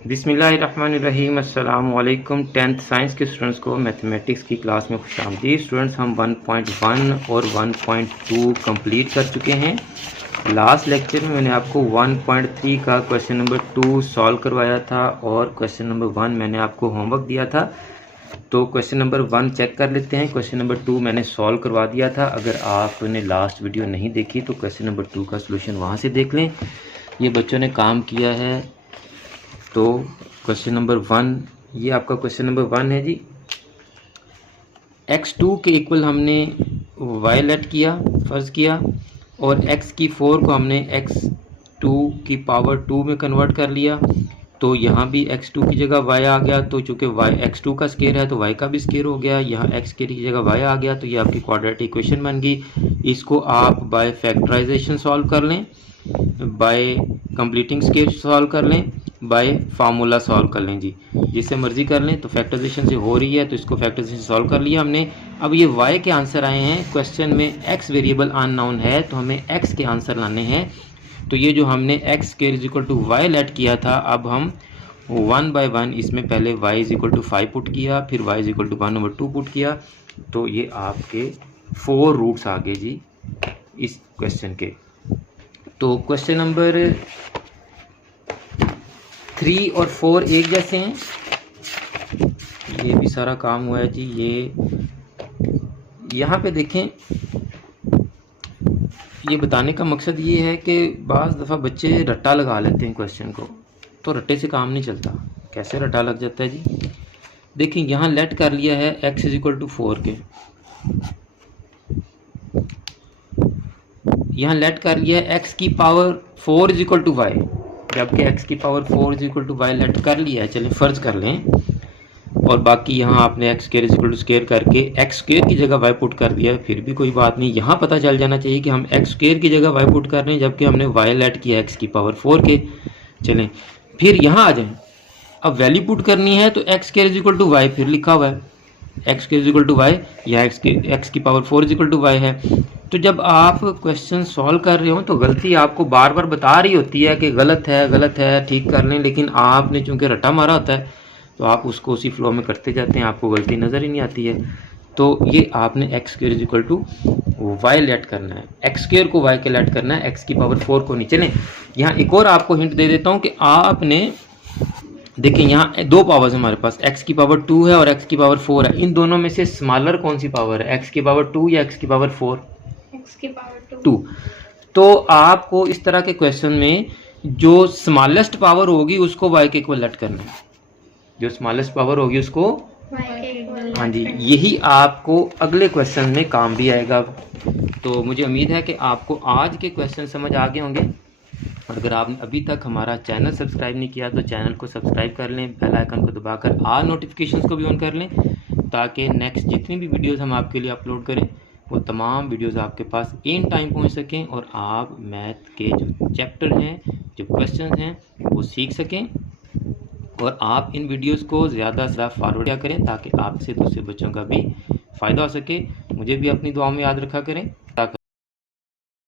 बिस्मिल्लाहिर्रहमानिर्रहीम। अस्सलाम वालेकुम। 10th साइंस के स्टूडेंट्स को मैथमेटिक्स की क्लास में खुशामदीद। स्टूडेंट्स, हम 1.1 और 1.2 कंप्लीट कर चुके हैं। लास्ट लेक्चर में मैंने आपको 1.3 का क्वेश्चन नंबर 2 सॉल्व करवाया था और क्वेश्चन नंबर 1 मैंने आपको होमवर्क दिया था। तो क्वेश्चन नंबर 1 चेक कर लेते हैं। क्वेश्चन नंबर 2 मैंने सॉल्व करवा दिया था। अगर आपने लास्ट वीडियो नहीं देखी तो क्वेश्चन नंबर 2 का सोल्यूशन वहाँ से देख लें। ये बच्चों ने काम किया है। तो क्वेश्चन नंबर 1, ये आपका क्वेश्चन नंबर 1 है जी। x2 के इक्वल हमने y लेट किया, फ़र्ज़ किया, और x की 4 को हमने x2 की पावर 2 में कन्वर्ट कर लिया। तो यहाँ भी x2 की जगह y आ गया। तो चूँकि y x2 का स्केयर है तो y का भी स्केयर हो गया। यहाँ x की जगह y आ गया तो ये आपकी क्वाड्रेटिक इक्वेशन बन गई। इसको आप बाय फैक्टराइजेशन सॉल्व कर लें, बाय कंप्लीटिंग स्केयर सॉल्व कर लें, बाय फार्मूला सॉल्व कर लें जी, जिससे मर्जी कर लें। तो फैक्टराइजेशन से हो रही है तो इसको फैक्टराइजेशन सॉल्व कर लिया हमने। अब ये y के आंसर आए हैं। क्वेश्चन में x वेरिएबल अननोन है तो हमें x के आंसर लाने हैं। तो ये जो हमने x square is equal to y let किया था, अब हम 1 बाय 1 इसमें पहले y is equal to 5 put किया, फिर y is equal to 1/2 put किया। तो ये आपके 4 रूट्स आ गए जी इस क्वेश्चन के। तो क्वेश्चन नंबर 3 और 4 एक जैसे हैं। ये भी सारा काम हुआ है जी। ये यहाँ पे देखें, ये बताने का मकसद ये है कि बाज़ दफ़ा बच्चे रट्टा लगा लेते हैं क्वेश्चन को, तो रट्टे से काम नहीं चलता। कैसे रट्टा लग जाता है जी? देखिए, यहाँ लेट कर लिया है x इज इक्वल टू 4 के, यहाँ लेट कर लिया है x की power 4 is equal to y, जबकि x की power 4 is equal to y let कर लिया है। चलिए फ़र्ज कर लें, और बाकी यहाँ आपने x square is equal to square करके x स्केयर की जगह y पुट कर दिया है, फिर भी कोई बात नहीं। यहाँ पता चल जाना चाहिए कि हम x स्केयर की जगह y पुट कर रहे हैं, जबकि हमने y लेट किया x की पावर 4 के। चलें फिर यहाँ आ जाएं, अब वैल्यू पुट करनी है तो x square is equal to y फिर लिखा हुआ है, x square is equal to y, या x की power 4 is equal to y है। तो जब आप क्वेश्चन सॉल्व कर रहे हो तो गलती आपको बार बार बता रही होती है कि गलत है, ठीक कर लें, लेकिन आपने चूंकि रट्टा मारा होता है तो आप उसको उसी फ्लो में करते जाते हैं, आपको गलती नज़र ही नहीं आती है। तो ये आपने x square is equal to y let करना है, x स्क्वायर को y के लेट करना है, x की पावर 4 को नहीं। चलें यहाँ एक और आपको हिंट दे देता हूँ कि आपने देखिए यहाँ दो पावर्स हमारे पास, x की पावर 2 है और x की पावर 4 है। इन दोनों में से स्मॉलर कौन सी पावर है, x की पावर 2 या x की पावर 4? x की पावर 2। तो आपको इस तरह के क्वेश्चन में जो स्मॉलेस्ट पावर होगी उसको y के इक्वल लेट करना है, जो स्मॉलेस्ट पावर होगी उसको y के इक्वल। हाँ जी, यही आपको अगले क्वेश्चन में काम भी आएगा। तो मुझे उम्मीद है कि आपको आज के क्वेश्चन समझ आ गए होंगे। और अगर आपने अभी तक हमारा चैनल सब्सक्राइब नहीं किया तो चैनल को सब्सक्राइब कर लें, बेल आइकन को दबाकर ऑल नोटिफिकेशंस को भी ऑन कर लें, ताकि नेक्स्ट जितनी भी वीडियोस हम आपके लिए अपलोड करें वो तमाम वीडियोस आपके पास इन टाइम पहुंच सकें और आप मैथ के जो चैप्टर हैं, जो क्वेश्चन हैं, वो सीख सकें। और आप इन वीडियोस को ज़्यादा से ज़्यादा फॉरवर्ड किया करें ताकि आपसे दूसरे बच्चों का भी फ़ायदा हो सके। मुझे भी अपनी दुआ में याद रखा करें।